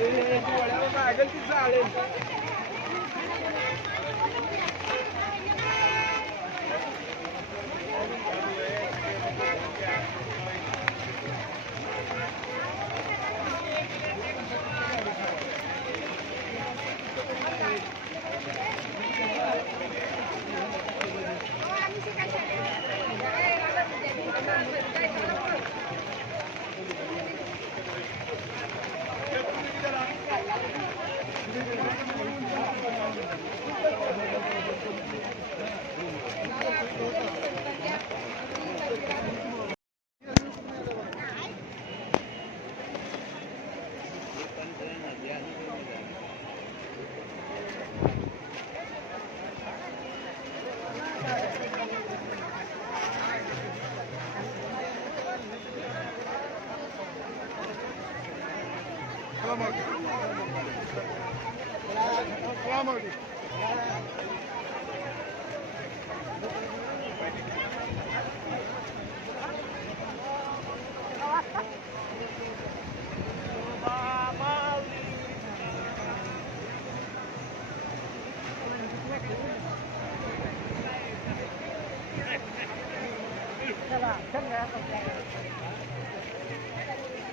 哎，我两个大个คือ Jangan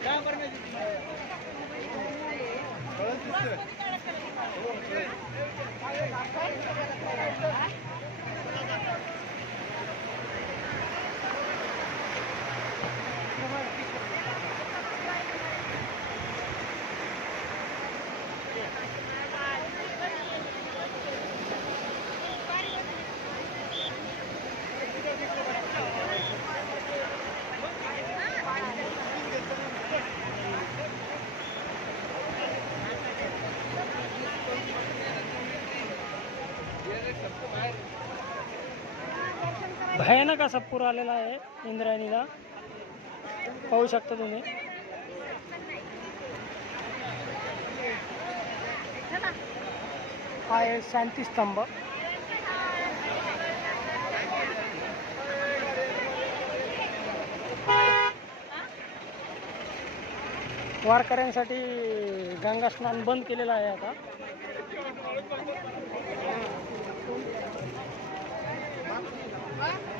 Gambarnya juga. すごいね。भयानक असा पूर आलेला आहे इंद्रायणीला. पाहू शकता तुम्ही. हा आहे शांतीस्तंभ वारकऱ्यांसाठी गंगा स्नान बंद केलेलं आहे आता. Huh?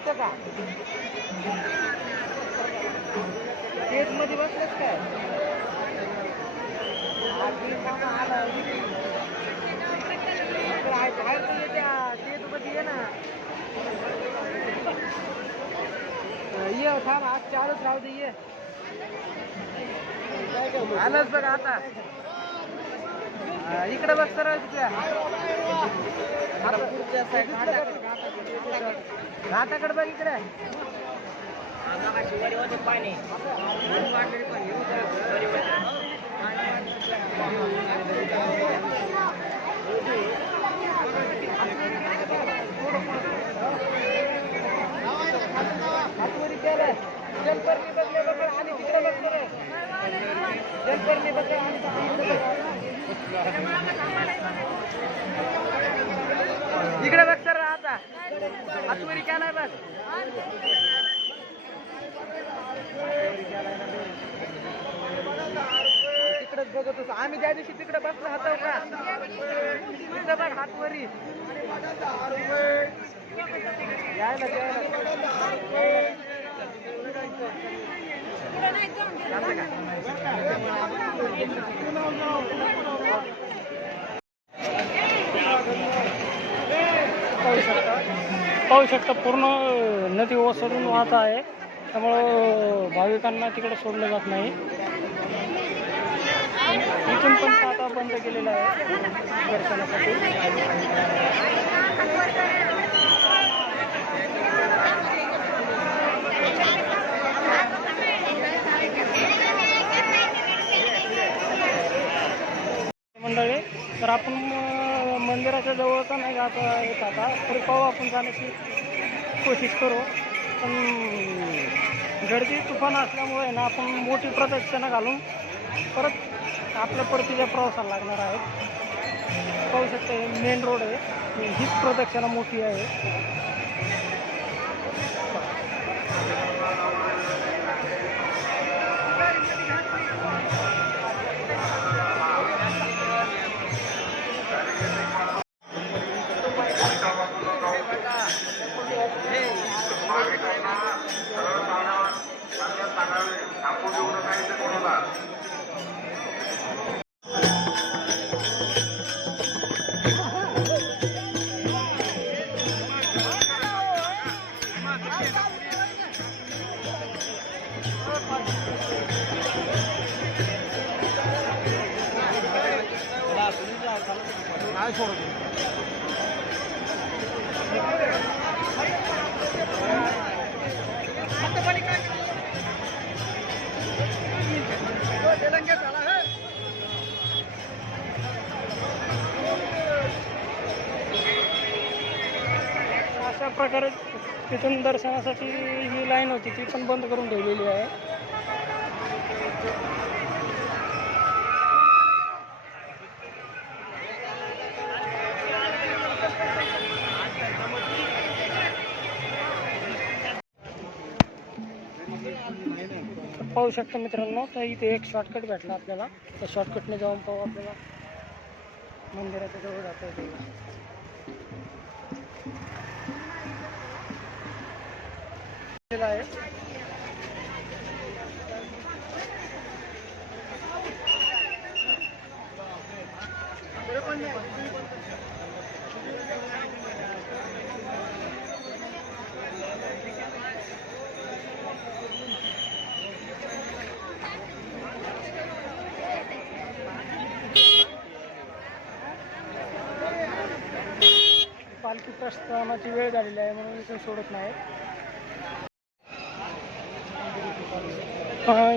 तिथं का? मध्ये बसलंच काय? बाहेर तर येत्या मध्ये ये ना. ये थांब आज चालूच राहू दे ये. आलंच बघ आता. इकडे बघ सरळ तिथल्या हाताकडे बघ इकडे. पाणी जलपर्णी बदले बघा तिकडे बघतो जलपर्णी बदले इकडे बघ. आता हातवरी केलाय बघ तिकडेच बघत होतो. आम्ही त्या दिवशी तिकडे बसलो होतो का? तिथं बघ हातवरी. यायला पाहू शकता. पाहू शकता पूर्ण नदी ओसरून वाहत आहे. त्यामुळं भाविकांना तिकडे सोडलं जात नाही. इथून पण आता बंद केलेला आहे. दर्शनासाठी. मंडळी तर आपण मंदिराच्या जवळचा नाही जात येत आता तरी पाहू आपण जाण्याची कोशिश करू. पण गर्दी तुफान असल्यामुळे ना आपण मोठी प्रदक्षिणा घालून परत आपल्या परतीच्या प्रवासाला लागणार आहेत. पाहू शकते मेन रोड आहे. हीच प्रदक्षिणा मोठी आहे. अशा प्रकारे तिथून दर्शनासाठी ही लाईन होती ती पण बंद करून ठेवलेली आहे. पाहू शकता मित्रांनो. तर इथे एक शॉर्टकट भेटला आपल्याला. त्या शॉर्टकटने जाऊन पाहू आपल्याला. मंदिराच्या जवळ जाता येईल आहे. पालखी प्रस्थानाची वेळ झालेली आहे म्हणून इथून सोडत नाही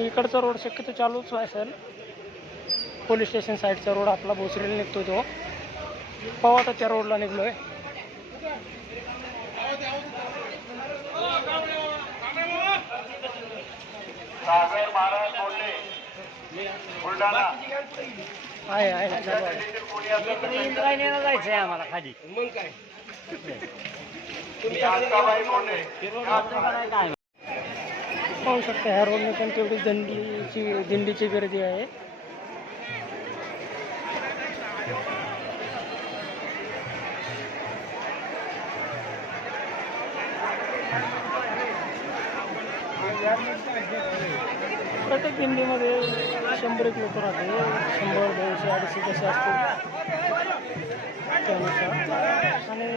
इकडचा रोड शक्यतो चालूच असेल. पोलीस स्टेशन साईडचा रोड आपला भोसरीला निघतो तो. पाहू आता त्या रोडला निघलोय. सागर महाराज बोलले बुलढाणा. आहे जायचंय आम्हाला खाली. मी अंकाबाई बोलले काय पाहू शकता ह्या रोडने पण तेवढी दिंडीची दिंडीची गर्दी आहे. प्रत्येक दिंडीमध्ये शंभर एक लोक राहते शंभर दोनशे अडीचशे कसे असतील त्यानुसार. आणि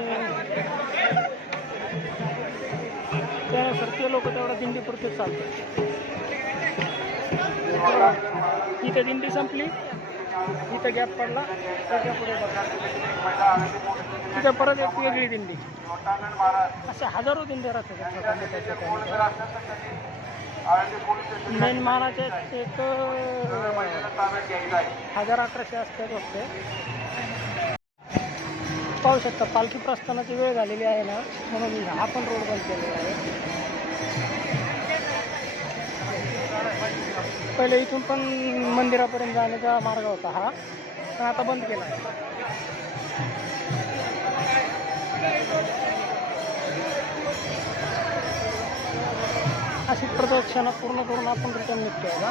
त्यानुसार ते लोक दिंडी दिंडीपुरते चालतात. इथे दिंडी संपली. इथं गॅप पडला. त्याच्या पुढे तिथं परत एक वेगळी दिंडी. अशा हजारो दिंड्या राहतात. मेन मानाचे एक हजार अकराशे आसपास असते पाहू शकता पालखी प्रस्थानाची वेळ झालेली आहे ना म्हणून हा पण रोड बंद केलेला आहे. पहिले इथून पण मंदिरापर्यंत जाण्याचा मार्ग होता हा पण आता बंद केला आहे. अशी प्रदक्षिणा पूर्ण करून आपण रिटर्न निघतोय का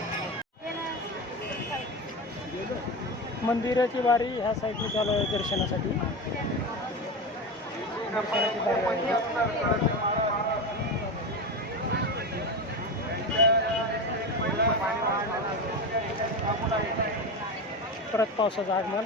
मंदिराची वारी ह्या साईडने चालू आहे दर्शनासाठी दर्शनाची वारी आहे. परत पावसाचं आगमन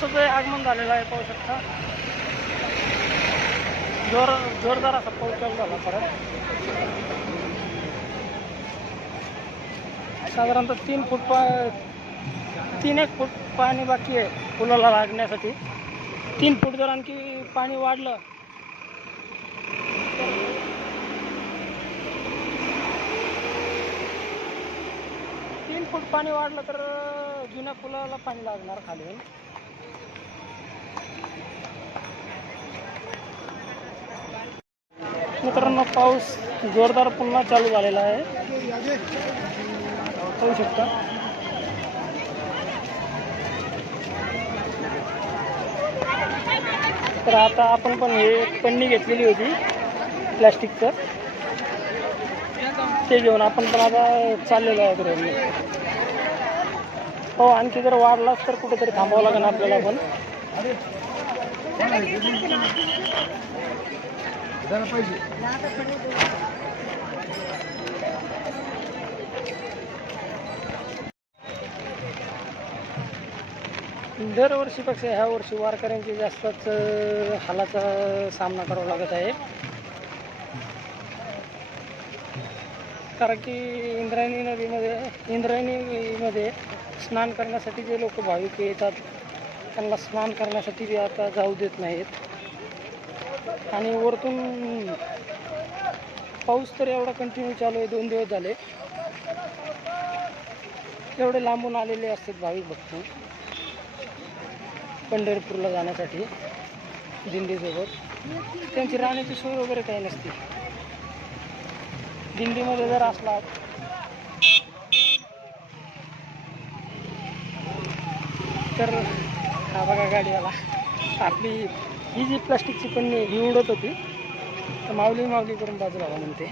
पावसाचं आगमन झालेलं आहे पाहू शकता. जोर जोरदार असा पाऊस चालू झाला परत साधारणतः तीन फूट पा तीन एक फूट पाणी बाकी आहे पुलाला लागण्यासाठी. तीन फूट जर आणखी पाणी वाढलं तीन फूट पाणी वाढलं तर जुन्या पुलाला पाणी लागणार खाली. मित्रांनो पाऊस जोरदार पुन्हा चालू झालेला आहे. पाहू शकता. तर आता आपण पण हे पन्नी घेतलेली होती प्लॅस्टिकचं. ते घेऊन आपण पण आता चाललेलो आहे घरी हो आणखी जर वाढलाच तर कुठेतरी थांबावं लागेल आपल्याला पण. दरवर्षीपेक्षा ह्या वर्षी वारकऱ्यांची जास्तच हालाचा सामना करावा लागत आहे. कारण की इंद्रायणी नदीमध्ये इंद्रायणीमध्ये स्नान करण्यासाठी जे लोक भाविक येतात त्यांना स्नान करण्यासाठी बी आता जाऊ देत नाहीत. आणि वरतून पाऊस तर एवढा कंटिन्यू चालू आहे दोन दिवस झाले. एवढे लांबून आलेले असतात भाविक भक्त. पंढरपूरला जाण्यासाठी दिंडीसोबत. त्यांची राहण्याची सोय वगैरे काही नसते. दिंडीमध्ये जर असला तर हा बघा गाडीवाला. आपली ही जी प्लास्टिकची पन्नी ही उडत होती तर माऊली माऊली करून बाजूला हवा म्हणते.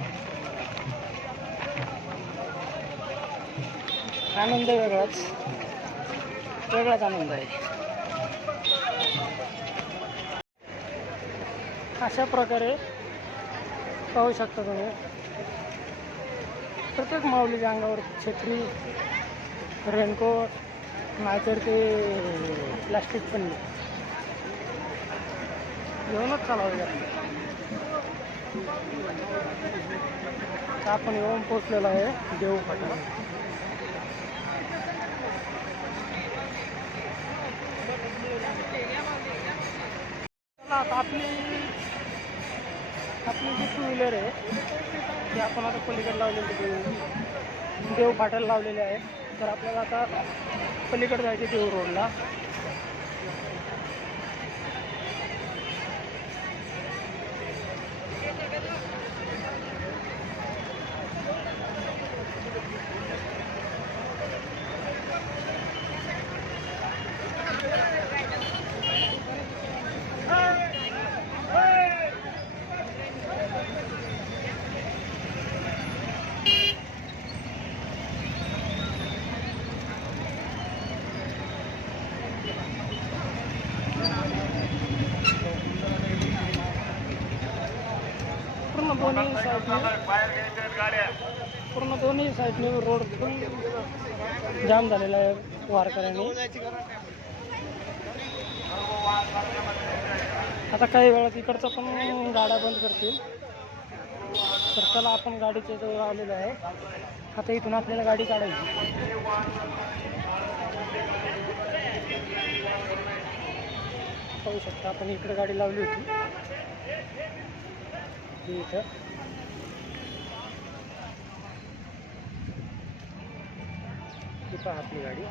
आनंद वेगळाच वेगळाच आनंद आहे. अशा प्रकारे पाहू शकता तुम्ही प्रत्येक माऊलीच्या अंगावर छत्री रेनकोट नाहीतर ते प्लास्टिक पण घेऊनच चालावं लागतं आपण येऊन पोचलेलो आहे देऊ फाटा आता आपली आपली जी टू व्हीलर आहे ती आपण आता पलीकडे लावलेली देऊ देव फाट्याला लावलेले आहे. तर आपल्याला आता पलीकडे जायचे देऊ रोडला पूर्ण दोन्ही साईडने रोड फुल जाम झालेला आहे वारकऱ्यांनी. आता काही वेळात इकडचं पण गाड्या बंद करतील. तर चला आपण गाडीच्या जवळ आलेलो आहे आता इथून आपल्याला गाडी काढायची. पाहू शकता आपण इकडे गाडी लावली होती. इथं. पाहा आपली गाडी.